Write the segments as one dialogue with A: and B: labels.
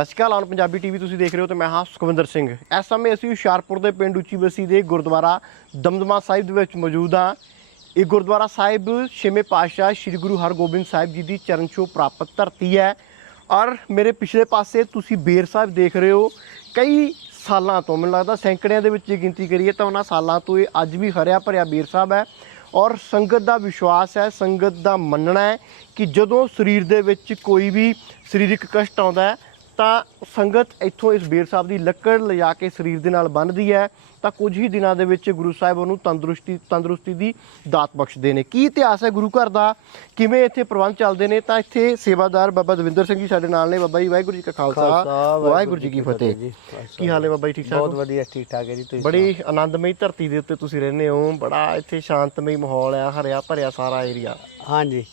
A: ਸਤਿ ਸ਼੍ਰੀ ਅਕਾਲ ਆਨ ਪੰਜਾਬੀ ਟੀਵੀ ਤੁਸੀਂ ਦੇਖ ਰਹੇ ਹੋ ਤੇ ਮੈਂ ਹਾਂ ਸੁਖਵਿੰਦਰ ਸਿੰਘ। ਇਸ ਸਮੇਂ ਅਸੀਂ ਹੁਸ਼ਿਆਰਪੁਰ ਦੇ ਪਿੰਡ ਉੱਚੀ ਬਸੀ ਦੇ ਗੁਰਦੁਆਰਾ ਦਮਦਮਾ ਸਾਹਿਬ ਦੇ ਵਿੱਚ ਮੌਜੂਦ ਹਾਂ। ਇਹ ਗੁਰਦੁਆਰਾ ਸਾਹਿਬ ਛੇਵੇਂ ਪਾਤਸ਼ਾਹ ਸ੍ਰੀ ਗੁਰੂ ਹਰਗੋਬਿੰਦ ਸਾਹਿਬ ਜੀ ਦੀ ਚਰਨ ਛੋਹ ਪ੍ਰਾਪਤ ਧਰਤੀ ਹੈ। ਔਰ ਮੇਰੇ ਪਿਛਲੇ ਪਾਸੇ ਤੁਸੀਂ ਬੇਰ ਸਾਹਿਬ ਦੇਖ ਰਹੇ ਹੋ, ਕਈ ਸਾਲਾਂ ਤੋਂ, ਮੈਨੂੰ ਲੱਗਦਾ ਸੈਂਕੜਿਆਂ ਦੇ ਵਿੱਚ ਜੇ ਗਿਣਤੀ ਕਰੀਏ ਤਾਂ ਉਹਨਾਂ ਸਾਲਾਂ ਤੋਂ ਇਹ ਅੱਜ ਵੀ ਹਰਿਆ ਭਰਿਆ ਬੇਰ ਸਾਹਿਬ ਹੈ। ਔਰ ਸੰਗਤ ਦਾ ਵਿਸ਼ਵਾਸ ਹੈ, ਸੰਗਤ ਦਾ ਮੰਨਣਾ ਹੈ ਕਿ ਜਦੋਂ ਸਰੀਰ ਦੇ ਵਿੱਚ ਕੋਈ ਵੀ ਸਰੀਰਕ ਕਸ਼ਟ ਆਉਂਦਾ ਹੈ ਤਾਂ ਸੰਗਤ ਇੱਥੋਂ ਇਸ ਬੇਰ ਸਾਹਿਬ ਦੀ ਲੱਕੜ ਲਿਜਾ ਕੇ ਸਰੀਰ ਦੇ ਨਾਲ ਬੰਨ੍ਹਦੀ ਹੈ ਤਾਂ ਕੁਝ ਹੀ ਦਿਨਾਂ ਦੇ ਵਿੱਚ ਗੁਰੂ ਸਾਹਿਬ ਉਹਨੂੰ ਤੰਦਰੁਸਤੀ ਤੰਦਰੁਸਤੀ ਦੀ ਦਾਤ ਬਖਸ਼ਦੇ ਨੇ। ਕੀ ਇਤਿਹਾਸ ਹੈ ਗੁਰੂ ਘਰ ਦਾ? ਕਿਵੇਂ ਇੱਥੇ ਪ੍ਰਬੰਧ ਚੱਲਦੇ ਨੇ? ਤਾਂ ਇੱਥੇ ਸੇਵਾਦਾਰ ਬਾਬਾ ਦਵਿੰਦਰ ਸਿੰਘ ਜੀ ਸਾਡੇ ਨਾਲ ਨੇ। ਬਾਬਾ ਜੀ ਵਾਹਿਗੁਰੂ ਜੀ ਕਾ ਖਾਲਸਾ। ਵਾਹਿਗੁਰੂ ਜੀ ਕੀ ਫਤਿਹ। ਕੀ ਹਾਲ ਹੈ ਬਾਬਾ ਜੀ ਠੀਕ ਠਾਕ
B: ਬਹੁਤ? ਵਧੀਆ ਠੀਕ ਠਾਕ ਹੈ ਜੀ ਤੁਸੀਂ
A: ਬੜੀ ਆਨੰਦਮਈ ਧਰਤੀ ਦੇ ਉੱਤੇ ਤੁਸੀਂ ਰਹਿੰਦੇ ਹੋ। ਬੜਾ ਇੱਥੇ ਸ਼ਾਂਤਮਈ ਮਾਹੌਲ ਹੈ ਹਰਿਆ ਭਰਿਆ ਸਾਰਾ ਏਰੀਆ।
B: ਹਾਂਜੀ।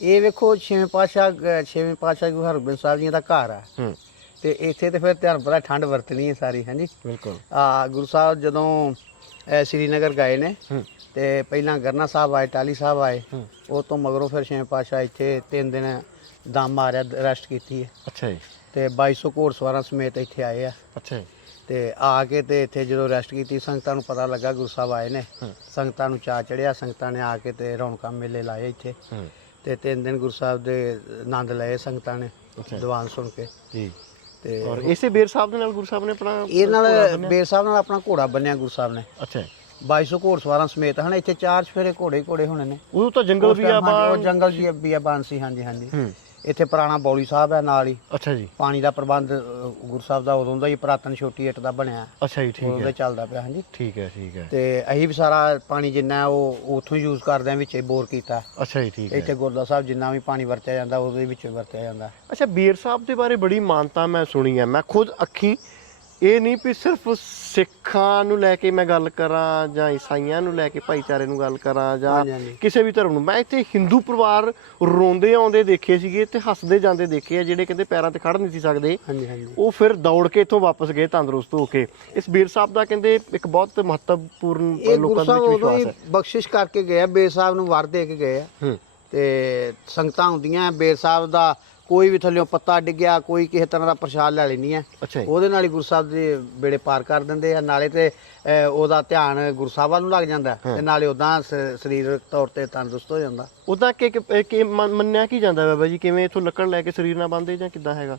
B: ਇਹ ਵੇਖੋ ਛੇਵੇਂ ਪਾਤਸ਼ਾਹ ਅਹ ਛੇਵੇਂ ਪਾਤਸ਼ਾਹ ਗੁਰੂ ਹਰਗੋਬਿੰਦ ਸਾਹਿਬ ਜੀ ਦਾ ਘਰ ਆ।
A: ਹੂੰ।
B: ਤੇ ਇੱਥੇ ਤੇ ਫਿਰ ਧਿਆਨ ਪਤਾ ਠੰਡ ਵਰਤਣੀ ਹੈ ਸਾਰੀ ਹਾਂਜੀ।
A: ਬਿਲਕੁਲ।
B: ਆ ਗੁਰੂ ਸਾਹਿਬ ਜਦੋਂ ਅਹ ਸ੍ਰੀਨਗਰ ਗਏ ਨੇ ਤੇ ਪਹਿਲਾਂ ਗਰਨਾ ਸਾਹਿਬ ਆਏ ਟਾਲੀ ਸਾਹਿਬ ਆਏ। ਉਹ ਤੋਂ ਮਗਰੋਂ ਫਿਰ ਛੇਵੇਂ ਪਾਤਸ਼ਾਹ ਇੱਥੇ ਤਿੰਨ ਦਿਨ ਦਮ ਮਾਰਿਆ ਰੈਸਟ ਕੀਤੀ ਹੈ।
A: ਅੱਛਾ ਜੀ।
B: ਤੇ 2200 ਘੋੜਸਵਾਰਾਂ ਸਮੇਤ ਇੱਥੇ ਆਏ ਆ।
A: ਅੱਛਾ ਜੀ।
B: ਤੇ ਆ ਕੇ ਤੇ ਇੱਥੇ ਜਦੋਂ ਰੈਸਟ ਕੀਤੀ ਸੰਗਤਾਂ ਨੂੰ ਪਤਾ ਲੱਗਾ ਗੁਰੂ ਸਾਹਿਬ ਆਏ ਨੇ। ਸੰਗਤਾਂ ਨੂੰ ਚਾਅ ਚੜਿਆ ਸੰਗਤਾਂ ਨੇ ਆ ਕੇ ਤੇ ਰੌਣਕਾਂ ਮੇਲੇ ਲਾਏ ਇੱਥੇ।
A: ਹੂੰ।
B: ਤੇ ਤਿੰਨ ਦਿਨ ਗੁਰੂ ਸਾਹਿਬ ਦੇ ਆਨੰਦ ਲਏ ਸੰਗਤਾਂ ਨੇ। ਦੀਵਾਨ ਸੁਣ ਕੇ।
A: ਜੀ।
B: ਤੇ
A: ਔਰ ਇਸੇ ਬੇਰ ਸਾਹਿਬ ਦੇ ਨਾਲ ਗੁਰੂ ਸਾਹਿਬ ਨੇ ਆਪਣਾ
B: ਇਹ ਨਾਲ? ਬੇਰ ਸਾਹਿਬ ਨਾਲ ਆਪਣਾ ਘੋੜਾ ਬੰਨਿਆ ਗੁਰੂ ਸਾਹਿਬ ਨੇ।
A: ਅੱਛਾ। ਜੀ।
B: 2200 ਘੋੜਸਵਾਰਾਂ ਸਮੇਤ। ਹਨ ਇੱਥੇ ਚਾਰ ਚਫੇਰੇ ਘੋੜੇ ਘੋੜੇ ਹੋਣੇ ਨੇ।
A: ਉਦੋਂ ਤਾਂ ਜੰਗਲ
B: ਉਸ
A: ਵੀ
B: time
A: ਆ
B: ਹਾਂਜੀ, ਉਹ
A: ਬਾ
B: ਜੰਗਲ ਬੀਆਬਾਨ ਸੀ ਹਾਂਜੀ ਹਾਂਜੀ।
A: ਹੂੰ।
B: ਇੱਥੇ ਪੁਰਾਣਾ ਬੌਲੀ ਸਾਹਿਬ ਹੈ ਨਾਲ ਹੀ।
A: ਅੱਛਾ ਜੀ।
B: ਪਾਣੀ ਦਾ ਪ੍ਰਬੰਧ ਗੁਰੂ ਸਾਹਿਬ ਦਾ ਉਦੋਂ ਦਾ ਹੀ ਪੁਰਾਤਨ ਛੋਟੀ ਇੱਟ ਦਾ ਬਣਿਆ।
A: ਅੱਛਾ ਜੀ
B: ਉਦੋਂ
A: ਠੀਕ
B: ਦਾ
A: ਹੈ।
B: ਹੀ ਚੱਲਦਾ ਪਿਆ ਹਾਂਜੀ।
A: ਠੀਕ ਹੈ ਠੀਕ ਹੈ।
B: ਤੇ ਅਸੀਂ ਵੀ ਸਾਰਾ ਪਾਣੀ ਜਿੰਨਾ ਹੈ ਉਹ ਉਥੋਂ ਯੂਜ਼ ਕਰਦੇ ਆ ਵਿੱਚੇ ਬੋਰ ਕੀਤਾ।
A: ਅੱਛਾ ਜੀ ਠੀਕ ਹੈ।
B: ਇੱਥੇ ਗੁਰਦੁਆਰਾ ਸਾਹਿਬ ਜਿੰਨਾ ਵੀ ਪਾਣੀ ਵਰਤਿਆ ਜਾਂਦਾ ਉਹਦੇ ਵਿੱਚ ਵਰਤਿਆ ਜਾਂਦਾ।
A: ਅੱਛਾ ਬੀਰ ਸਾਹਿਬ ਦੇ ਬਾਰੇ ਬੜੀ ਮਾਨਤਾ ਮੈਂ ਸੁਣੀ ਹੈ। ਮੈਂ ਖੁਦ ਅੱਖੀ ਇਹ ਨਹੀਂ ਵੀ ਸਿਰਫ ਸਿੱਖਾਂ ਨੂੰ ਲੈ ਕੇ ਮੈਂ ਗੱਲ ਕਰਾਂ ਜਾਂ ਈਸਾਈਆਂ ਨੂੰ ਲੈ ਕੇ ਭਾਈਚਾਰੇ ਨੂੰ ਗੱਲ ਕਰਾਂ ਜਾਂ। ਕਿਸੇ ਵੀ ਧਰਮ ਨੂੰ। ਮੈਂ ਇੱਥੇ ਹਿੰਦੂ ਪਰਿਵਾਰ ਰੋਂਦੇ ਆਉਂਦੇ ਦੇਖੇ ਸੀਗੇ ਤੇ ਹੱਸਦੇ ਜਾਂਦੇ ਦੇਖੇ ਆ ਜਿਹੜੇ ਕਹਿੰਦੇ ਪੈਰਾਂ ਤੇ ਖੜ ਨਹੀਂ ਸੀ ਸਕਦੇ। ਉਹ ਫਿਰ ਦੌੜ ਕੇ ਇੱਥੋਂ ਵਾਪਸ ਗਏ ਤੰਦਰੁਸਤ ਹੋ ਕੇ। ਇਸ ਬੀਰ ਸਾਹਿਬ ਦਾ ਕਹਿੰਦੇ ਇੱਕ ਬਹੁਤ ਮਹੱਤਵਪੂਰਨ ਲੋਕਾਂ ਦੇ ਵਿੱਚ ਵਿਸ਼ਵਾਸ ਹੈ
B: ਬਖਸ਼ਿਸ਼ ਕਰਕੇ ਗਏ ਆ ਬੇਰ ਸਾਹਿਬ ਨੂੰ ਵਰ ਦੇ ਕੇ ਗਏ ਆ। ਤੇ ਸੰਗਤਾਂ ਹੁੰਦੀਆਂ ਬੇਰ ਸਾਹਿਬ ਦਾ ਕੋਈ ਵੀ ਥੱਲਿਓਂ ਪੱਤਾ ਡਿੱਗਿਆ ਕੋਈ ਕਿਸੇ ਤਰ੍ਹਾਂ ਦਾ ਪ੍ਰਸ਼ਾਦ ਲੈ ਲੈਣੀ ਹੈ।
A: ਅੱਛਾ ਜੀ।
B: ਉਹਦੇ ਨਾਲ ਹੀ ਗੁਰੂ ਸਾਹਿਬ ਦੇ ਬੇੜੇ ਪਾਰ ਕਰ ਦਿੰਦੇ ਆ। ਨਾਲੇ ਤੇ ਅਹ, ਉਹਦਾ ਧਿਆਨ ਗੁਰੂ ਸਾਹਿਬ ਵੱਲ ਨੂੰ ਲੱਗ ਜਾਂਦਾ ਤੇ ਨਾਲੇ ਉਦਾਂ ਸਰੀਰਕ ਤੌਰ ਤੇ ਤੰਦਰੁਸਤ ਹੋ ਜਾਂਦਾ।
A: ਉਹਦਾ ਕਿ ਕਿ- ਕਿ ਮੰਨ- ਮੰਨਿਆ ਕੀ ਜਾਂਦਾ ਬਾਬਾ ਜੀ? ਕਿਵੇਂ ਇਥੋਂ ਲੱਕੜ ਲੈ ਕੇ ਸਰੀਰ ਨਾਲ ਬੰਨਦੇ ਜਾਂ ਕਿੱਦਾਂ ਹੈਗਾ?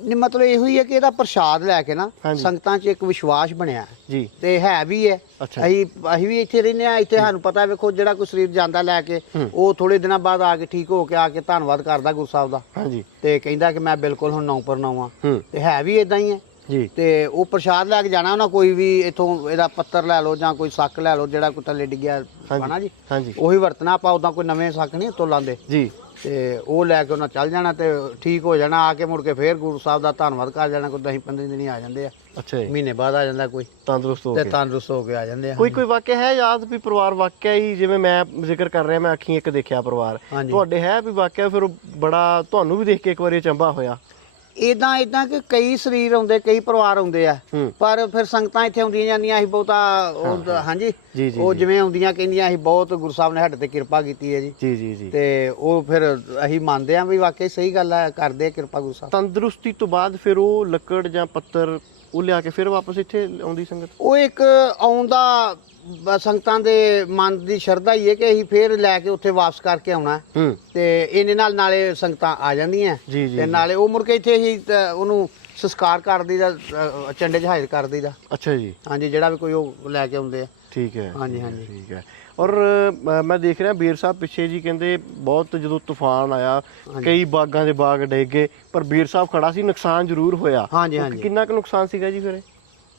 B: ਨਹੀਂ ਮਤਲਬ ਇਹੋ ਹੀ ਹੈ ਕਿ ਇਹਦਾ ਪ੍ਰਸ਼ਾਦ ਲੈ ਕੇ ਨਾ
A: ਹਾਂਜੀ।
B: ਸੰਗਤਾਂ 'ਚ ਇੱਕ ਵਿਸ਼ਵਾਸ ਬਣਿਆ। ਹੈ।
A: ਜੀ।
B: ਤੇ ਹੈ ਵੀ ਹੈ
A: ਅੱਛਾ।
B: ਅਸੀਂ ਅਸੀਂ ਵੀ ਇੱਥੇ ਰਹਿੰਦੇ ਆ ਇੱਥੇ ਸਾਨੂੰ ਪਤਾ ਵੇਖੋ ਜਿਹੜਾ ਕੋਈ ਸਰੀਰ ਜਾਂਦਾ ਲੈ ਕੇ ਉਹ ਥੋੜੇ ਦਿਨਾਂ ਬਾਅਦ ਆ ਕੇ ਠੀਕ ਹੋ ਕੇ ਆ ਕੇ ਧੰਨਵਾਦ ਕਰਦਾ ਗੁਰੂ ਸਾਹਿਬ ਦਾ।
A: ਹਾਂਜੀ।
B: ਤੇ ਕਹਿੰਦਾ ਕਿ ਮੈਂ ਬਿਲਕੁਲ ਹੁਣ ਨੌ ਪਰ ਨੌ ਆ
A: ਹੂੰ।
B: ਤੇ ਹੈ ਵੀ ਇਦਾਂ ਹੀ ਹੈ।
A: ਜੀ।
B: ਤੇ ਉਹ ਪ੍ਰਸ਼ਾਦ ਲੈ ਕੇ ਜਾਣਾ ਉਹਨਾਂ ਕੋਈ ਵੀ ਇਥੋਂ ਇਹਦਾ ਪੱਤਰ ਲੈ ਲਓ ਜਾਂ ਕੋਈ ਸੱਕ ਲੈ ਲਓ ਜਿਹੜਾ ਕੋਈ ਥੱਲੇ ਡਿੱਗਿਆ ਹਨਾ ਜੀ।
A: ਹਾਂਜੀ।
B: ਉਹੀ ਵਰਤਣਾ ਆਪਾਂ ਉਦਾਂ ਕੋਈ ਨਵੇਂ ਸੱਕ ਨਹੀਂ ਤੋਂ ਲਾਂਦੇ
A: ਜੀ।
B: ਤੇ ਉਹ ਲੈ ਕੇ ਉਹਨਾਂ ਚੱਲ ਜਾਣਾ ਤੇ ਠੀਕ ਹੋ ਜਾਣਾ ਆ ਕੇ ਮੁੜ ਕੇ ਫੇਰ ਗੁਰੂ ਸਾਹਿਬ ਦਾ ਧੰਨਵਾਦ ਕਰ ਜਾਣਾ ਕੋਈ 10 15 ਦਿਨ ਹੀ ਆ ਜਾਂਦੇ ਆ।
A: ਅੱਛਾ ਜੀ।
B: ਮਹੀਨੇ ਬਾਅਦ ਆ ਜਾਂਦਾ ਕੋਈ।
A: ਤੰਦਰੁਸਤ ਹੋ
B: ਤੇ
A: ਕੇ।
B: ਤੰਦਰੁਸਤ ਹੋ ਕੇ ਆ ਜਾਂਦੇ ਆ।
A: ਕੋਈ ਕੋਈ ਵਾਕਿਆ ਹੈ ਯਾਦ ਵੀ ਪਰਿਵਾਰ ਵਾਕਿਆ ਹੀ ਜਿਵੇਂ ਮੈਂ ਜ਼ਿਕਰ ਕਰ ਰਿਹਾ ਮੈਂ ਅੱਖੀਂ ਇੱਕ ਦੇਖਿਆ ਪਰਿਵਾਰ।
B: ਹਾਂਜੀ।
A: ਤੁਹਾਡੇ ਹੈ ਵੀ ਵਾਕਿਆ ਫਿਰ ਉਹ ਬੜਾ ਤੁਹਾਨੂੰ ਵੀ ਦੇਖ ਕੇ ਇੱਕ ਵਾਰੀ ਚੰਬਾ ਹੋਇਆ।
B: ਇਦਾਂ ਇਦਾਂ ਕਿ ਕਈ ਸਰੀਰ ਆਉਂਦੇ ਕਈ ਪਰਿਵਾਰ ਆਉਂਦੇ ਆ। ਪਰ ਫਿਰ ਸੰਗਤਾਂ ਇੱਥੇ ਆਉਂਦੀਆਂ ਜਾਂਦੀਆਂ ਅਸੀਂ ਬਹੁਤਾ ਹਾਂਜੀ ਉਹ ਜਿਵੇਂ ਆਉਂਦੀਆਂ ਕਹਿੰਦੀਆਂ ਅਸੀਂ ਬਹੁਤ ਗੁਰੂ ਸਾਹਿਬ ਨੇ ਸਾਡੇ ਤੇ ਕਿਰਪਾ ਕੀਤੀ ਹੈ ਜੀ।
A: ਜੀ ਜੀ
B: ਤੇ ਉਹ ਫਿਰ ਅਸੀਂ ਮੰਨਦੇ ਆਂ ਵੀ ਵਾਕਈ ਸਹੀ ਗੱਲ ਹੈ ਕਰਦੇ ਆ ਕਿਰਪਾ ਗੁਰੂ ਸਾਹਿਬ।
A: ਤੰਦਰੁਸਤੀ ਤੋਂ ਬਾਅਦ ਫਿਰ ਉਹ ਲੱਕੜ ਜਾਂ ਪੱਤਰ ਉਹ ਲਿਆ ਕੇ ਫਿਰ ਵਾਪਸ ਇੱਥੇ ਆਉਂਦੀ ਸੰਗਤ?
B: ਉਹ ਇੱਕ ਆਉਂਦਾ ਬ- ਸੰਗਤਾਂ ਦੇ ਮਨ ਦੀ ਸ਼ਰਧਾ ਹੀ ਹੈ ਕਿ ਅਸੀਂ ਫੇਰ ਲੈ ਕੇ ਉੱਥੇ ਵਾਪਸ ਕਰਕੇ ਆਉਣਾ ਹੈ।
A: ਹੂੰ।
B: ਤੇ ਇਹਨੇ ਨਾਲ ਨਾਲੇ ਸੰਗਤਾਂ ਆ ਜਾਂਦੀਆਂ
A: ਜੀ ਜੀ
B: ਤੇ ਨਾਲੇ ਉਹ ਮੁੜ ਕੇ ਇੱਥੇ ਹੀ ਉਹਨੂੰ ਸੰਸਕਾਰ ਕਰ ਦਈਦਾ ਅ, ਚੰਡੇ 'ਚ ਹਾਜ਼ਰ ਕਰ ਦਈਦਾ
A: ਅੱਛਾ ਜੀ।
B: ਹਾਂਜੀ ਜਿਹੜਾ ਵੀ ਕੋਈ ਉਹ ਲੈ ਕੇ ਆਉਂਦੇ ਆ।
A: ਠੀਕ ਹੈ।
B: ਹਾਂਜੀ, ਹਾਂਜੀ।
A: ਠੀਕ ਹੈ। ਔਰ ਅ, ਮੈਂ ਦੇਖ ਰਿਹਾ ਬੀਰ ਸਾਹਿਬ ਪਿੱਛੇ ਜੀ ਕਹਿੰਦੇ ਬਹੁਤ ਜਦੋਂ ਤੂਫਾਨ ਆਇਆ ਕਈ ਬਾਗਾਂ ਦੇ ਬਾਗ ਡਿੱਗ ਗਏ ਪਰ ਬੀਰ ਸਾਹਿਬ ਖੜਾ ਸੀ ਨੁਕਸਾਨ ਜ਼ਰੂਰ ਹੋਇਆ।
B: ਹਾਂਜੀ
A: ਉਹ
B: ਹਾਂਜੀ।
A: ਕਿੰਨਾ ਕੁ ਨੁਕਸਾਨ ਸੀਗਾ ਜੀ ਫਿਰ ਇਹ?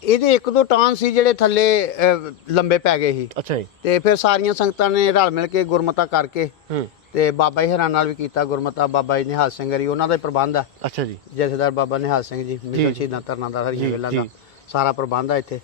B: ਇਹਦੇ ਇੱਕ ਦੋ ਟਾਂ ਸੀ ਜਿਹੜੇ ਥੱਲੇ ਅ, ਲੰਬੇ ਪੈ ਗਏ ਸੀ।
A: ਅੱਛਾ ਜੀ।
B: ਤੇ ਫਿਰ ਸਾਰੀਆਂ ਸੰਗਤਾਂ ਨੇ ਰਲ ਮਿਲ ਕੇ ਗੁਰਮਤਾ ਕਰਕੇ
A: ਹੂੰ।
B: ਤੇ ਬਾਬਾ ਜੀ ਹਰਾਂ ਨਾਲ ਵੀ ਕੀਤਾ ਗੁਰਮਤਾ ਬਾਬਾ ਜੀ ਨਿਹਾਲ ਸਿੰਘ ਹਰੀ ਉਹਨਾਂ ਦਾ ਪ੍ਰਬੰਧ ਆ।
A: ਅੱਛਾ ਜੀ।
B: ਜਥੇਦਾਰ ਬਾਬਾ ਨਿਹਾਲ ਸਿੰਘ ਜੀ ਮਿਸਲ ਸ਼ਹੀਦਾਂ ਤਰਨਾ ਦਾ ਹਰੀਆਂ
A: ਜੀ,
B: ਵੇਲਾਂ ਦਾ
A: ਜੀ।
B: ਸਾਰਾ ਪ੍ਰਬੰਧ ਆ ਇੱਥੇ।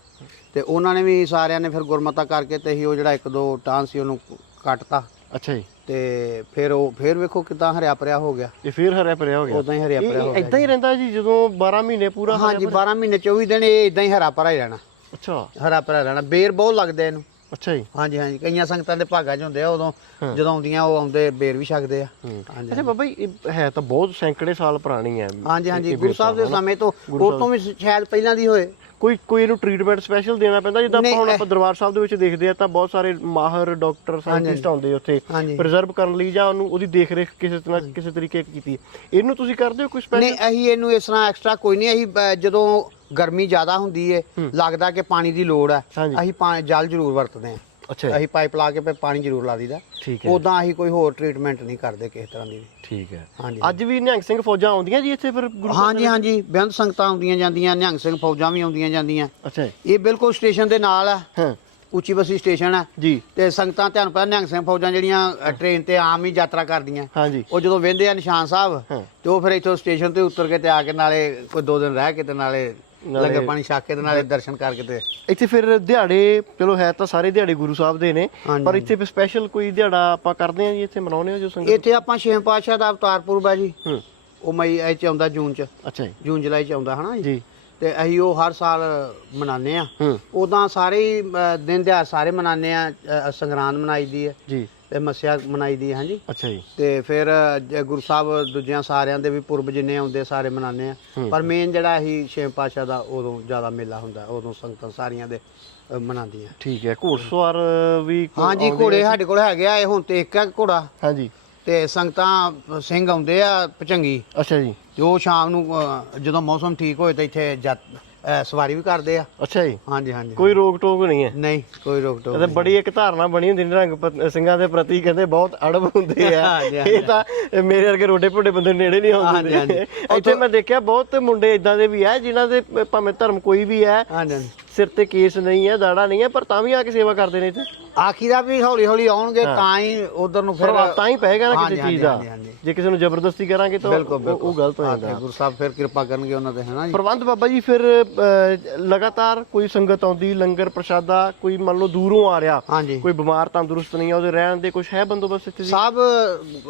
B: ਤੇ ਉਹਨਾਂ ਨੇ ਵੀ ਸਾਰਿਆਂ ਨੇ ਫਿਰ ਗੁਰਮਤਾ ਕਰਕੇ ਤੇ ਹੀ ਉਹ ਜਿਹੜਾ ਇੱਕ ਦੋ ਟਾਂ ਸੀ ਉਹਨੂੰ ਕੱਟਤਾ।
A: ਅੱਛਾ ਜੀ।
B: ਤੇ ਫਿਰ ਉਹ ਫਿਰ ਵੇਖੋ ਕਿਦਾਂ ਹਰਿਆ ਭਰਿਆ ਹੋ ਗਿਆ।
A: ਇਹ ਫਿਰ ਹਰਿਆ ਭਰਿਆ ਹੋ ਗਿਆ।
B: ਉਦਾਂ ਹੀ ਹਰਿਆ ਭਰਿਆ ਹੋ ਗਿਆ।
A: ਇਦਾਂ ਹੀ ਰਹਿੰਦਾ ਜੀ ਜਦੋਂ 12 ਮਹੀਨੇ ਪੂਰਾ
B: ਹਾਂਜੀ 12 ਮਹੀਨੇ 24 ਦਿਨ ਇਹ ਇਦਾਂ ਹੀ ਹਰਾ ਭਰਾ ਹੀ ਰਹਿਣਾ।
A: ਅੱਛਾ।
B: ਹਰਾ ਭਰਾ ਰਹਿਣਾ। ਬੇਰ ਬਹੁਤ ਲੱਗਦਾ ਇਹਨੂੰ।
A: ਅੱਛਾ ਜੀ।
B: ਹਾਂਜੀ ਹਾਂਜੀ। ਕਈਆਂ ਸੰਗਤਾਂ ਦੇ ਭਾਗਾਂ 'ਚ ਹੁੰਦੇ ਆ ਉਦੋਂ ਜਦੋਂ ਆਉਂਦੀਆਂ ਉਹ ਆਉਂਦੇ ਬੇਰ ਵੀ ਛਕਦੇ ਆ। ਹਾਂਜੀ
A: ਅੱਛਾ ਬਾਬਾ ਜੀ ਇਹ ਹੈ ਤਾਂ ਬਹੁਤ ਸੈਂਕੜੇ ਸਾਲ ਪੁਰਾਣੀ ਹੈ।
B: ਹਾਂਜੀ ਹਾਂਜੀ। ਗੁਰੂ ਸਾਹਿਬ ਦੇ ਸਮੇਂ ਤੋਂ ਉਹ ਤੋਂ ਵੀ ਸ਼ਾਇਦ ਪਹਿਲਾਂ ਦੀ ਹੋਏ।
A: ਕੋਈ ਕੋਈ ਇਹਨੂੰ ਟ੍ਰੀਟਮੈਂਟ ਸਪੈਸ਼ਲ ਦੇਣਾ ਪੈਂਦਾ? ਜਿੱਦਾਂ ਆਪਾਂ ਹੁਣ ਆਪਾਂ ਦਰਬਾਰ ਸਾਹਿਬ ਦੇ ਵਿੱਚ ਦੇਖਦੇ ਆ ਤਾਂ ਬਹੁਤ ਸਾਰੇ ਮਾਹਰ ਡਾਕਟਰ ਸਾਇੰਟਿਸਟ ਆਉਂਦੇ ਉੱਥੇ। ਪ੍ਰੀਜ਼ਰਵ ਕਰਨ ਲਈ ਜਾਂ ਉਹਨੂੰ ਉਹਦੀ ਦੇਖ ਰੇਖ ਕਿਸੇ ਤਰ੍ਹਾਂ ਕਿਸੇ ਤਰੀਕੇ ਕੀਤੀ। ਇਹਨੂੰ ਤੁਸੀਂ ਕਰਦੇ ਹੋ ਕੋਈ ਸਪੈਸ਼ਲ
B: ਨਹੀਂ ਅਸੀਂ ਇਹਨੂੰ ਇਸ ਤਰ੍ਹਾਂ ਐਕਸਟਰਾ ਕੋਈ ਨਹੀਂ। ਅਸੀਂ ਅਹ, ਜਦੋਂ ਗਰਮੀ ਜ਼ਿਆਦਾ ਹੁੰਦੀ ਹੈ। ਲੱਗਦਾ ਕਿ ਪਾਣੀ ਦੀ ਲੋੜ ਹੈ
A: ਹਾਂਜੀ।
B: ਅਸੀਂ ਪਾ- ਜਲ ਜ਼ਰੂਰ ਵਰਤਦੇ ਹਾਂ
A: ਅੱਛਾ ਜੀ,
B: ਅਸੀਂ ਪਾਈਪ ਲਾ ਕੇ ਫਿਰ ਪਾਣੀ ਜ਼ਰੂਰ ਲਾ ਦਈਦਾ।
A: ਠੀਕ ਹੈ।
B: ਉਦਾਂ ਅਸੀਂ ਕੋਈ ਹੋਰ ਟ੍ਰੀਟਮੈਂਟ ਨਹੀਂ ਕਰਦੇ ਕਿਸੇ ਤਰ੍ਹਾਂ ਦੀ। ਵੀ।
A: ਠੀਕ ਹੈ।
B: ਹਾਂਜੀ।
A: ਅੱਜ ਵੀ ਨਿਹੰਗ ਸਿੰਘ ਫੌਜਾਂ ਆਉਂਦੀਆਂ ਜੀ ਇੱਥੇ ਫਿਰ ਗੁਰੂ
B: ਹਾਂਜੀ ਹਾਂਜੀ। ਬੇਅੰਤ ਸੰਗਤਾਂ ਆਉਂਦੀਆਂ ਜਾਂਦੀਆਂ ਨਿਹੰਗ ਸਿੰਘ ਫੌਜਾਂ ਵੀ ਆਉਂਦੀਆਂ ਜਾਂਦੀਆਂ।
A: ਅੱਛਾ ਜੀ।
B: ਇਹ ਬਿਲਕੁਲ ਸਟੇਸ਼ਨ ਦੇ ਨਾਲ ਹੈ
A: ਹਾਂ।
B: ਉੱਚੀ ਬਸੀ ਸਟੇਸ਼ਨ ਹੈ
A: ਜੀ।
B: ਤੇ ਸੰਗਤਾਂ ਧਿਆਨ ਪਾ ਨਿਹੰਗ ਸਿੰਘ ਫੌਜਾਂ ਜਿਹੜੀਆਂ ਅ, ਟ੍ਰੇਨ ਤੇ ਆਮ ਹੀ ਯਾਤਰਾ ਕਰਦੀਆਂ।
A: ਹਾਂਜੀ।
B: ਉਹ ਜਦੋਂ ਵੇਂਦੇ ਆ ਨਿਸ਼ਾਨ ਸਾਹਿਬ
A: ਹਾਂ।
B: ਤੇ ਉਹ ਫਿਰ ਇੱਥੋਂ ਸਟੇਸ਼ਨ ਤੇ ਉਤਰ ਕੇ ਤੇ ਆ ਕੇ ਨਾਲੇ ਕੋਈ ਦੋ ਦਿਨ ਰਹਿ ਕੇ ਤੇ ਨਾਲੇ- ਲੰਗਰ ਪਾਣੀ ਛਕ ਕੇ ਤੇ ਨਾਲੇ ਦਰਸ਼ਨ ਕਰਕੇ ਤੇ
A: ਇੱਥੇ ਫਿਰ ਦਿਹਾੜੇ ਚਲੋ ਹੈ ਤਾਂ ਸਾਰੇ ਦਿਹਾੜੇ ਗੁਰੂ ਸਾਹਿਬ ਦੇ ਨੇ। ਪਰ ਇੱਥੇ ਫਿਰ ਸਪੈਸ਼ਲ ਕੋਈ ਦਿਹਾੜਾ ਆਪਾਂ ਕਰਦੇ ਆ ਜੀ ਇੱਥੇ ਮਨਾਉਂਦੇ ਆ ਜੋ ਸੰਗਤ?
B: ਇੱਥੇ ਆਪਾਂ ਛੇਮ ਪਾਤਸ਼ਾਹ ਦਾ ਅਵਤਾਰ ਪੁਰਬ ਹੈ ਜੀ। ਉਹ ਮਈ ਇਹ ਚ ਆਉਂਦਾ ਜੂਨ ਚ।
A: ਅੱਛਾ ਜੀ।
B: ਜੂਨ ਜੁਲਾਈ ਚ ਆਉਂਦਾ ਹਨਾ ਜੀ? ਤੇ ਅਸੀਂ ਉਹ ਹਰ ਸਾਲ ਮਨਾਉਂਦੇ ਆ ਉਦਾਂ ਸਾਰੇ ਦਿਨ ਦਿਹਾੜ ਸਾਰੇ ਮਨਾਉਂਦੇ ਆ ਸੰਗਰਾਂਦ ਮਨਾਈ ਦੀ ਹੈ।
A: ਜੀ।
B: ਤੇ ਮੱਸਿਆ ਮਨਾਈ ਦੀ ਹੈ ਹਾਂਜੀ।
A: ਅੱਛਾ ਜੀ।
B: ਤੇ ਫਿਰ ਜ- ਗੁਰੂ ਸਾਹਿਬ ਦੂਜਿਆਂ ਸਾਰਿਆਂ ਦੇ ਵੀ ਪੁਰਬ ਜਿੰਨੇ ਆਉਂਦੇ ਸਾਰੇ ਮਨਾਉਂਦੇ ਆ। ਪਰ ਮੇਨ ਜਿਹੜਾ ਅਸੀਂ ਛੇਮ ਪਾਤਸ਼ਾਹ ਦਾ ਉਦੋਂ ਜ਼ਿਆਦਾ ਮੇਲਾ ਹੁੰਦਾ ਉਦੋਂ ਸੰਗਤਾਂ ਸਾਰੀਆਂ ਦੇ ਅ, ਮਨਾਉਂਦੀਆਂ।
A: ਠੀਕ ਹੈ ਘੋੜਸਵਾਰ ਵੀ ਕੋਈ
B: ਹਾਂਜੀ
A: ਆਉਂਦੇ
B: ਘੋੜੇ
A: ਆ?
B: ਸਾਡੇ ਕੋਲ ਹੈਗੇ ਆ ਇਹ ਹੁਣ ਤੇ ਇੱਕ ਹੈ ਘੋੜਾ।
A: ਹਾਂਜੀ।
B: ਤੇ ਸੰਗਤਾਂ ਸਿੰਘ ਆਉਂਦੇ ਆ ਪਚੰਗੀ
A: ਅੱਛਾ ਜੀ।
B: ਉਹ ਸ਼ਾਮ ਨੂੰ ਅ, ਜਦੋਂ ਮੌਸਮ ਠੀਕ ਹੋਏ ਤਾਂ ਇੱਥੇ ਜੱਤ- ਸਵਾਰੀ ਵੀ ਕਰਦੇ ਆ।
A: ਅੱਛਾ ਜੀ।
B: ਹਾਂਜੀ ਹਾਂਜੀ
A: ਕੋਈ ਰੋਕ ਟੋਕ ਨਹੀਂ ਹੈ?
B: ਨਹੀਂ ਕੋਈ ਰੋਕ ਟੋਕ
A: ਤਾਂ ਬੜੀ ਇੱਕ ਧਾਰਨਾ ਬਣੀ ਹੁੰਦੀ ਨਿਰੰਗ ਪ- ਸਿੰਘਾਂ ਦੇ ਪ੍ਰਤੀ ਕਹਿੰਦੇ ਬਹੁਤ ਅੜਬ ਹੁੰਦੇ ਆ।
B: ਹਾਂਜੀ, ਹਾਂਜੀ।
A: ਇਹ ਤਾਂ ਮੇਰੇ ਵਰਗੇ ਰੋਡੇ ਭੋਡੇ ਬੰਦੇ ਨੇੜੇ ਨਹੀਂ
B: ਹਾਂਜੀ,
A: ਆਉਂਦੇ।
B: ਹਾਂਜੀ।
A: ਇੱਥੇ ਮੈਂ ਦੇਖਿਆ ਬਹੁਤ ਮੁੰਡੇ ਇਦਾਂ ਦੇ ਵੀ ਆ ਜਿਨ੍ਹਾਂ ਦੇ ਭਾਵੇਂ ਧਰਮ ਕੋਈ ਵੀ ਹੈ।
B: ਹਾਂਜੀ ਹਾਂਜੀ।
A: ਸਿਰ ਤੇ ਕੇਸ ਨਹੀਂ ਹੈ ਦਾੜਾ ਨਹੀਂ ਹੈ ਪਰ ਤਾਂ ਵੀ ਆ ਕੇ ਸੇਵਾ ਕਰਦੇ ਨੇ ਇੱਥੇ।
B: ਆਖੀਦਾ ਵੀ ਹੌਲੀ ਹੌਲੀ ਆਉਣਗੇ ਤਾਂ ਹੀ ਉਧਰ ਨੂੰ ਫਿਰ
A: ਪ੍ਰਭਾਵ ਤਾਂ ਹੀ ਪਏਗਾ ਨਾ ਕਿਸੇ
B: ਹਾਂਜੀ,
A: ਚੀਜ਼ ਦਾ।
B: ਹਾਂਜੀ, ਹਾਂਜੀ।
A: ਜੇ ਕਿਸੇ ਨੂੰ ਜ਼ਬਰਦਸਤੀ ਕਰਾਂਗੇ ਤਾਂ
B: ਬਿਲਕੁਲ
A: ਉਹ-
B: ਬਿਲਕੁਲ।
A: ਗਲਤ ਹੋ ਜਾਂਦਾ।
B: ਗੁਰੂ ਸਾਹਿਬ ਫਿਰ ਕਿਰਪਾ ਕਰਨਗੇ ਉਹਨਾਂ ਤੇ ਹੈ ਨਾ ਜੀ?
A: ਪ੍ਰਬੰਧ ਬਾਬਾ ਜੀ ਫਿਰ ਅਹ, ਲਗਾਤਾਰ ਕੋਈ ਸੰਗਤ ਆਉਂਦੀ ਲੰਗਰ ਪ੍ਰਸ਼ਾਦਾ ਕੋਈ ਮੰਨ ਲਓ ਦੂਰੋਂ ਆ ਰਿਹਾ
B: ਹਾਂਜੀ।
A: ਕੋਈ ਬਿਮਾਰ ਤੰਦਰੁਸਤ ਨਹੀਂ ਆ ਉਹਦੇ ਰਹਿਣ ਦੇ ਕੁਝ ਹੈ ਬੰਦੋਬਸਤ ਇੱਥੇ ਜੀ?
B: ਸਾਹਿਬ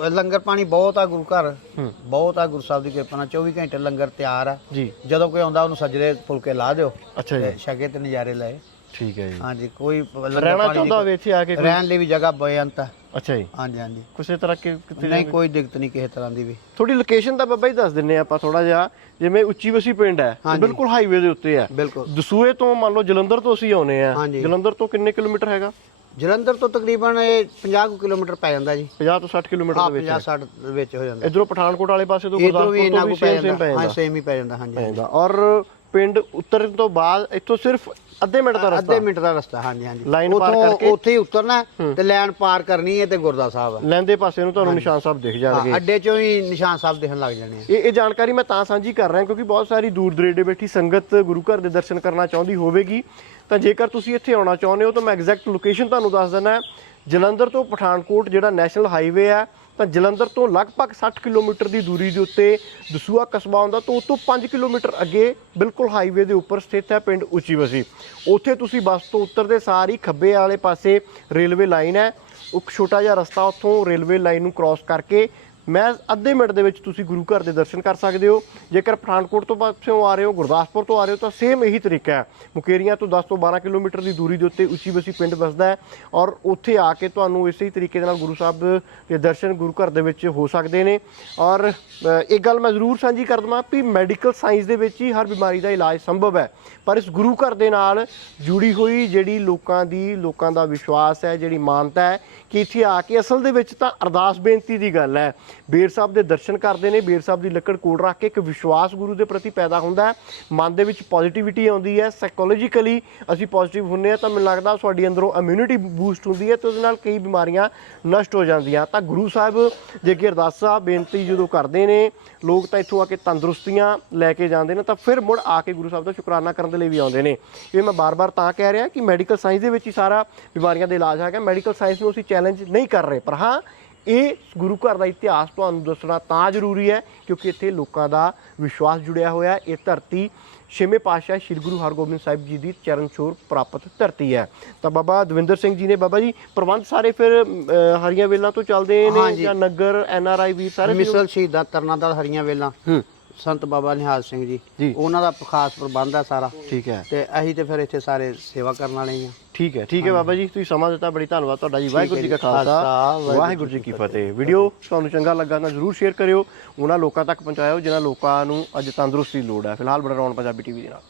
B: ਲੰਗਰ ਪਾਣੀ ਬਹੁਤ ਆ ਗੁਰੂ ਘਰ।
A: ਹੂੰ।
B: ਬਹੁਤ ਆ ਗੁਰੂ ਸਾਹਿਬ ਦੀ ਕਿਰਪਾ ਨਾਲ। 24 ਘੰਟੇ ਲੰਗਰ ਤਿਆਰ ਆ।
A: ਜੀ।
B: ਜਦੋਂ ਕੋਈ ਆਉਂਦਾ ਉਹਨੂੰ ਸੱਜਰੇ ਫੁਲਕੇ ਲਾ ਦਿਓ।
A: ਅੱਛਾ
B: ਤੇ
A: ਜੀ
B: ਛਕੇ ਤੇ ਨਜ਼ਾਰੇ ਲਏ।
A: ਠੀਕ ਹੈ ਜੀ।
B: ਹਾਂਜੀ ਕੋਈ ਲੰਗਰ
A: ਰਹਿਣਾ
B: ਪਾਣੀ ਦੀ
A: ਚਾਹੁੰਦਾ ਹੋਵੇ ਇੱਥੇ ਆ ਕੇ ਕੋਈ?
B: ਰਹਿਣ ਲਈ ਵੀ ਜਗ੍ਹਾ ਬੇਅੰਤ ਆ
A: ਅੱਛਾ ਜੀ।
B: ਹਾਂਜੀ ਹਾਂਜੀ।
A: ਕਿਸੇ ਤਰ੍ਹਾਂ ਕਿ ਕਿਤੇ
B: ਨਹੀਂ ਕੋਈ ਦਿੱਕਤ ਨਹੀਂ ਕਿਸੇ ਤਰ੍ਹਾਂ ਦੀ ਵੀ।
A: ਥੋੜੀ ਲੋਕੇਸ਼ਨ ਦਾ ਬਾਬਾ ਜੀ ਦੱਸ ਦਿੰਨੇ ਆ ਆਪਾਂ ਥੋੜਾ ਜਿਹਾ ਜਿਵੇਂ ਉੱਚੀ ਵਸੀ ਪਿੰਡ ਹੈ
B: ਹਾਂਜੀ।
A: ਬਿਲਕੁਲ ਹਾਈਵੇ ਦੇ ਉੱਤੇ ਹੈ।
B: ਬਿਲਕੁਲ।
A: ਦਸੂਏ ਤੋਂ ਮੰਨ ਲਓ ਜਲੰਧਰ ਤੋਂ ਅਸੀਂ ਆਉਨੇ ਆ
B: ਹਾਂਜੀ।
A: ਜਲੰਧਰ ਤੋਂ ਕਿੰਨੇ ਕਿਲੋਮੀਟਰ ਹੈਗਾ?
B: ਜਲੰਧਰ ਤੋਂ ਤਕਰੀਬਨ ਇਹ 50 ਕੁ ਕਿਲੋਮੀਟਰ ਪੈ ਜਾਂਦਾ ਜੀ।
A: 50 ਤੋਂ 60 ਕਿਲੋਮੀਟਰ ਦੇ ਵਿੱਚ
B: 50 60 ਦੇ ਵਿੱਚ ਹੋ ਜਾਂਦਾ।
A: ਇਧਰੋਂ ਪਠਾਨਕੋਟ ਵਾਲੇ ਪਾਸੇ ਤੋਂ
B: ਇਧਰੋਂ ਵੀ
A: ਗੁਰਦਾਸਪੁਰ
B: ਇੰਨਾ
A: ਤੋਂ ਵੀ
B: ਕੁ ਪੈ
A: ਸੇਮ ਸੇਮ ਪੈ
B: ਜਾਂਦਾ। ਹਾਂ
A: ਜਾਂਦਾ
B: ਸੇਮ ਹੀ ਪੈ ਜਾਂਦਾ ਹਾਂਜੀ
A: ਪੈ ਜਾਂਦਾ। ਔਰ ਪਿੰਡ ਉਤਰਨ ਤੋਂ ਬਾਅਦ ਇੱਥੋਂ ਸਿਰਫ ਅੱਧੇ ਮਿੰਟ ਦਾ ਰਸਤਾ?
B: ਅੱਧੇ ਮਿੰਟ ਦਾ ਰਸਤਾ ਹਾਂਜੀ ਹਾਂਜੀ।
A: ਲਾਈਨ ਪਾਰ ਕਰਕੇ?
B: ਉੱਥੇ ਹੀ ਉਤਰਨਾ ਹੈ ਤੇ ਲਾਈਨ ਪਾਰ ਕਰਨੀ ਹੈ ਤੇ ਗੁਰਦਾ ਸਾਹਿਬ ਆ
A: ਲੈਂਦੇ ਪਾਸੇ ਨੂੰ ਤੁਹਾਨੂੰ ਨਿਸ਼ਾਨ ਸਾਹਿਬ ਦਿਖ ਜਾਣਗੇ।
B: ਹਾਂ, ਅੱਡੇ ਚੋਂ ਹੀ ਨਿਸ਼ਾਨ ਸਾਹਿਬ ਦਿਖਣ ਲੱਗ ਜਾਣੇ
A: ਇਹ ਇਹ ਜਾਣਕਾਰੀ ਮੈਂ ਤਾਂ ਸਾਂਝੀ ਕਰ ਰਿਹਾ ਕਿਉਂਕਿ ਬਹੁਤ ਸਾਰੀ ਦੂਰ ਦਰੇਡੇ ਬੈਠੀ ਸੰਗਤ ਗੁਰੂ ਘਰ ਦੇ ਦਰਸ਼ਨ ਕਰਨਾ ਚਾਹੁੰਦੀ ਹੋਵੇਗੀ। ਤਾਂ ਜੇਕਰ ਤੁਸੀਂ ਇੱਥੇ ਆਉਣਾ ਚਾਹੁੰਦੇ ਹੋ ਤਾਂ ਮੈਂ ਐਗਜ਼ੈਕਟ ਲੋਕੇਸ਼ਨ ਤੁਹਾਨੂੰ ਦੱਸ ਦਿੰਦਾ ਹੈ। ਜਲੰਧਰ ਤੋਂ ਪਠਾਨਕੋਟ, ਜਿਹੜਾ ਨੈਸ਼ਨਲ ਹਾਈਵੇ ਹੈ, ਤਾਂ ਜਲੰਧਰ ਤੋਂ ਲਗਭਗ 60 ਕਿਲੋਮੀਟਰ ਦੀ ਦੂਰੀ ਦੇ ਉੱਤੇ ਦਸੂਆ ਕਸਬਾ ਆਉਂਦਾ ਤੋਂ ਉਤੋਂ 5 ਕਿਲੋਮੀਟਰ ਅੱਗੇ ਬਿਲਕੁਲ ਹਾਈਵੇ ਦੇ ਉੱਪਰ ਸਥਿਤ ਹੈ ਪਿੰਡ ਉੱਚੀ ਵਸੀ ਉੱਥੇ ਤੁਸੀਂ ਬੱਸ ਤੋਂ ਉਤਰਦੇ, ਸਾਰ ਹੀ ਖੱਬੇ ਵਾਲੇ ਪਾਸੇ ਰੇਲਵੇ ਲਾਈਨ ਹੈ। ਇੱਕ ਛੋਟਾ ਜਿਹਾ ਰਸਤਾ ਉੱਥੋਂ ਰੇਲਵੇ ਲਾਈਨ ਨੂੰ ਕ੍ਰਾਸ ਕਰਕੇ ਮੈਂ ਅੱਧੇ ਮਿੰਟ ਦੇ ਵਿੱਚ ਤੁਸੀਂ ਗੁਰੂ ਘਰ ਦੇ ਦਰਸ਼ਨ ਕਰ ਸਕਦੇ ਹੋ। ਜੇਕਰ ਪਠਾਨਕੋਟ ਤੋਂ ਪਾਸਿਓਂ ਆ ਰਹੇ ਹੋ ਗੁਰਦਾਸਪੁਰ ਤੋਂ ਆ ਰਹੇ ਹੋ ਤਾਂ ਸੇਮ ਇਹੀ ਤਰੀਕਾ ਹੈ। ਮੁਕੇਰੀਆਂ ਤੋਂ 10 ਤੋਂ 12 ਕਿਲੋਮੀਟਰ ਦੀ ਦੂਰੀ ਦੇ ਉੱਤੇ ਉੱਚੀ ਬਸੀ ਪਿੰਡ ਵਸਦਾ ਹੈ ਔਰ ਉੱਥੇ ਆ ਕੇ ਤੁਹਾਨੂੰ ਇਸੇ ਹੀ ਤਰੀਕੇ ਦੇ ਨਾਲ ਗੁਰੂ ਸਾਹਿਬ ਦੇ ਦਰਸ਼ਨ ਗੁਰੂ ਘਰ ਦੇ ਵਿੱਚ ਹੋ ਸਕਦੇ ਨੇ। ਔਰ ਅ, ਇੱਕ ਗੱਲ ਮੈਂ ਜ਼ਰੂਰ ਸਾਂਝੀ ਕਰ ਦਵਾਂ ਵੀ ਮੈਡੀਕਲ ਸਾਇੰਸ ਦੇ ਵਿੱਚ ਹੀ ਹਰ ਬਿਮਾਰੀ ਦਾ ਇਲਾਜ ਸੰਭਵ ਹੈ। ਪਰ ਇਸ ਗੁਰੂ ਘਰ ਦੇ ਨਾਲ ਜੁੜੀ ਹੋਈ ਜਿਹੜੀ ਲੋਕਾਂ ਦੀ ਲੋਕਾਂ ਦਾ ਵਿਸ਼ਵਾਸ ਹੈ ਜਿਹੜੀ ਮਾਨਤਾ ਹੈ ਕਿ ਇੱਥੇ ਆ ਕੇ ਅਸਲ ਦੇ ਵਿੱਚ ਤਾਂ ਅਰਦਾਸ ਬੇਨਤੀ ਦੀ ਗੱਲ ਹੈ ਬੇਰ ਸਾਹਿਬ ਦੇ ਦਰਸ਼ਨ ਕਰਦੇ ਨੇ। ਬੇਰ ਸਾਹਿਬ ਦੀ ਲੱਕੜ ਕੋਲ ਰੱਖ ਕੇ ਇੱਕ ਵਿਸ਼ਵਾਸ ਗੁਰੂ ਦੇ ਪ੍ਰਤੀ ਪੈਦਾ ਹੁੰਦਾ ਹੈ। ਮਨ ਦੇ ਵਿੱਚ ਪੋਜ਼ਿਟਿਵਿਟੀ ਆਉਂਦੀ ਹੈ। ਸਾਈਕੋਲੋਜੀਕਲੀ ਅਸੀਂ ਪੋਜ਼ਿਟਿਵ ਹੁੰਨੇ ਆ ਤਾਂ ਮੈਨੂੰ ਲੱਗਦਾ ਤੁਹਾਡੀ ਅੰਦਰੋਂ ਇਮਿਊਨਿਟੀ ਬੂਸਟ ਹੁੰਦੀ ਹੈ ਤੇ ਉਹਦੇ ਨਾਲ ਕਈ ਬਿਮਾਰੀਆਂ ਨਸ਼ਟ ਹੋ ਜਾਂਦੀਆਂ। ਤਾਂ ਗੁਰੂ ਸਾਹਿਬ ਜੇ ਕਿ ਅਰਦਾਸਾਂ ਬੇਨਤੀ ਜਦੋਂ ਕਰਦੇ ਨੇ, ਲੋਕ ਤਾਂ ਇੱਥੋਂ ਆ ਕੇ ਤੰਦਰੁਸਤੀਆਂ ਲੈ ਕੇ ਜਾਂਦੇ ਨੇ ਤਾਂ ਫਿਰ ਮੁੜ ਆ ਕੇ ਗੁਰੂ ਸਾਹਿਬ ਦਾ ਸ਼ੁਕਰਾਨਾ ਕਰਨ ਦੇ ਲਈ ਵੀ ਆਉਂਦੇ ਨੇ। ਇਹ ਮੈਂ ਬਾਰ-ਬਾਰ ਤਾਂ ਕਹਿ ਰਿਹਾ ਕਿ ਮੈਡੀਕਲ ਸਾਇੰਸ ਦੇ ਵਿੱਚ ਹੀ ਸਾਰਾ ਬਿਮਾਰੀਆਂ ਦਾ ਇਲਾਜ ਹੈਗਾ। ਮੈਡੀਕਲ ਸਾਇੰਸ ਨੂੰ ਅਸੀਂ ਚੈਲੰਜ ਨਹੀਂ ਕਰ ਰਹੇ, ਪਰ ਹਾਂ ਇਹ ਗੁਰੂ ਘਰ ਦਾ ਇਤਿਹਾਸ ਤੁਹਾਨੂੰ ਦੱਸਣਾ ਤਾਂ ਜ਼ਰੂਰੀ ਹੈ ਕਿਉਂਕਿ ਇੱਥੇ ਲੋਕਾਂ ਦਾ ਵਿਸ਼ਵਾਸ ਜੁੜਿਆ ਹੋਇਆ ਹੈ। ਇਹ ਧਰਤੀ ਛੇਵੇਂ ਪਾਤਸ਼ਾਹ ਸ੍ਰੀ ਗੁਰੂ ਹਰਗੋਬਿੰਦ ਸਾਹਿਬ ਜੀ ਦੀ ਚਰਨ ਛੋਹ ਪ੍ਰਾਪਤ ਧਰਤੀ ਹੈ। ਤਾਂ ਬਾਬਾ ਦਵਿੰਦਰ ਸਿੰਘ ਜੀ ਨੇ ਬਾਬਾ ਜੀ ਪ੍ਰਬੰਧ ਸਾਰੇ ਫਿਰ ਹਰੀਆਂ ਵੇਲਾਂ ਤੋਂ ਚੱਲਦੇ ਨੇ। ਜਾਂ ਨਗਰ ਐਨ ਆਰ ਆਈ ਵੀ ਸਾਰੇ
B: ਮਿਸਲ ਸ਼ਹੀਦਾਂ ਤਰਨਾ ਦਲ ਹਰੀਆਂ ਵੇਲਾਂ। ਸੰਤ ਬਾਬਾ ਨਿਹਾਲ ਸਿੰਘ ਜੀ। ਉਹਨਾਂ ਦਾ ਖਾਸ ਪ੍ਰਬੰਧ ਆ ਸਾਰਾ।
A: ਠੀਕ ਹੈ।
B: ਤੇ ਅਸੀਂ ਤੇ ਫਿਰ ਇੱਥੇ ਸਾਰੇ ਸੇਵਾ ਕਰਨ ਵਾਲੇ ਹੀ ਆ
A: ਠੀਕ ਹੈ ਠੀਕ ਹੈ ਬਾਬਾ ਜੀ ਤੁਸੀਂ ਸਮਾਂ ਦਿੱਤਾ ਬੜੀ ਧੰਨਵਾਦ ਤੁਹਾਡਾ ਜੀ। ਵਾਹਿਗੁਰੂ ਜੀ ਕਾ ਖਾਲਸਾ ਵਾਹਿਗੁਰੂ ਜੀ ਕੀ ਫਤਿਹ। ਵੀਡੀਓ ਤੁਹਾਨੂੰ ਚੰਗਾ ਲੱਗਾ ਤਾਂ ਜਰੂਰ ਸ਼ੇਅਰ ਕਰਿਓ ਉਹਨਾਂ ਲੋਕਾਂ ਤੱਕ ਪਹੁੰਚਾਇਓ ਜਿਨ੍ਹਾਂ ਲੋਕਾਂ ਨੂੰ ਅੱਜ ਤੰਦਰੁਸਤੀ ਲੋੜ ਹੈ। ਫਿਲਹਾਲ ਬੜਾ ਰੌਣ ਪੰਜਾਬੀ ਟੀਵੀ ਦੇ ਨਾਲ।